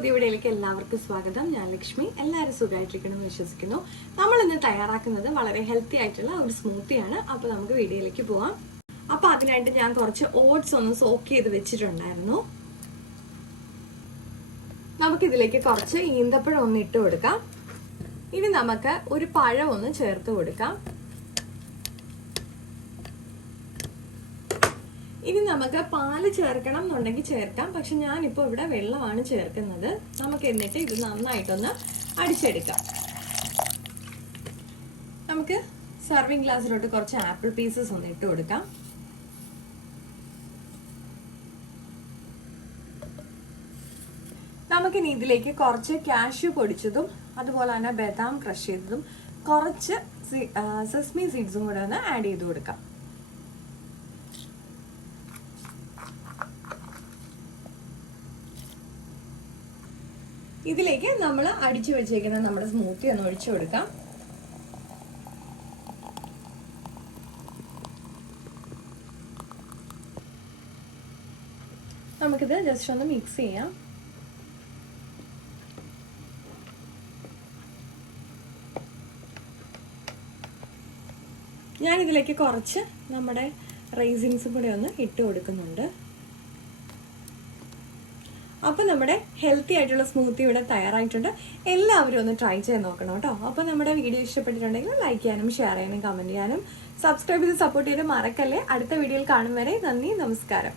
പുതിയ വീഡിയോയിലേക്ക് എല്ലാവർക്കും സ്വാഗതം. ഞാൻ ലക്ഷ്മി. എല്ലാവരും സുഖമായിട്ടിരിക്കണമെന്ന് വിശ്വസിക്കുന്നു. നമ്മൾ ഇന്ന് തയ്യാറാക്കുന്നത് വളരെ ഹെൽത്തി ആയിട്ടുള്ള ഒരു സ്മൂത്തിയാണ്. അപ്പോൾ നമുക്ക് വീഡിയോയിലേക്ക് പോവാം. അപ്പോൾ അതിനായിട്ട് ഞാൻ കുറച്ച് ഓട്സ് ഒന്ന് സോക്ക് ചെയ്ത് വെച്ചിട്ടുണ്ടായിരുന്നു. നമുക്കിതിലേക്ക് കുറച്ച് ഈന്തപ്പഴം ഒന്ന് ഇട്ട് കൊടുക്കാം. ഇനി നമുക്ക് ഒരു പഴം ഒന്ന് ചേർത്ത് കൊടുക്കാം. ഇനി നമുക്ക് പാല് ചേർക്കണം എന്നുണ്ടെങ്കിൽ ചേർക്കാം, പക്ഷെ ഞാനിപ്പോൾ ഇവിടെ വെള്ളമാണ് ചേർക്കുന്നത്. നമുക്ക് എന്നിട്ട് ഇത് നന്നായിട്ടൊന്ന് അടിച്ചെടുക്കാം. നമുക്ക് സർവിങ് ഗ്ലാസ്സിലോട്ട് കുറച്ച് ആപ്പിൾ പീസസ് ഒന്ന് ഇട്ട് കൊടുക്കാം. നമുക്കിനി ഇതിലേക്ക് കുറച്ച് കാഷ്യൂ പൊടിച്ചതും അതുപോലെ തന്നെ ബദാം ക്രഷ് ചെയ്തതും കുറച്ച് സെസ്മി സീഡ്സും കൂടെ ഒന്ന് ആഡ് ചെയ്ത് കൊടുക്കാം. ഇതിലേക്ക് നമ്മൾ അടിച്ചു വെച്ചേക്കുന്ന നമ്മുടെ സ്മൂത്തി ഒന്ന് ഒഴിച്ചു കൊടുക്കാം. നമുക്കിത് ജസ്റ്റ് ഒന്ന് മിക്സ് ചെയ്യാം. ഞാനിതിലേക്ക് കുറച്ച് നമ്മുടെ റൈസിൻസും കൂടെ ഒന്ന് ഇട്ട് കൊടുക്കുന്നുണ്ട്. അപ്പോൾ നമ്മുടെ ഹെൽത്തി ആയിട്ടുള്ള സ്മൂത്തി ഇവിടെ തയ്യാറായിട്ടുണ്ട്. എല്ലാവരും ഒന്ന് ട്രൈ ചെയ്ത് നോക്കണം കേട്ടോ. അപ്പോൾ നമ്മുടെ വീഡിയോ ഇഷ്ടപ്പെട്ടിട്ടുണ്ടെങ്കിൽ ലൈക്ക് ചെയ്യാനും ഷെയർ ചെയ്യാനും കമൻറ്റ് ചെയ്യാനും സബ്സ്ക്രൈബ് ചെയ്ത് സപ്പോർട്ട് ചെയ്യാനും മറക്കല്ലേ. അടുത്ത വീഡിയോയിൽ കാണും വരെ നന്ദി, നമസ്കാരം.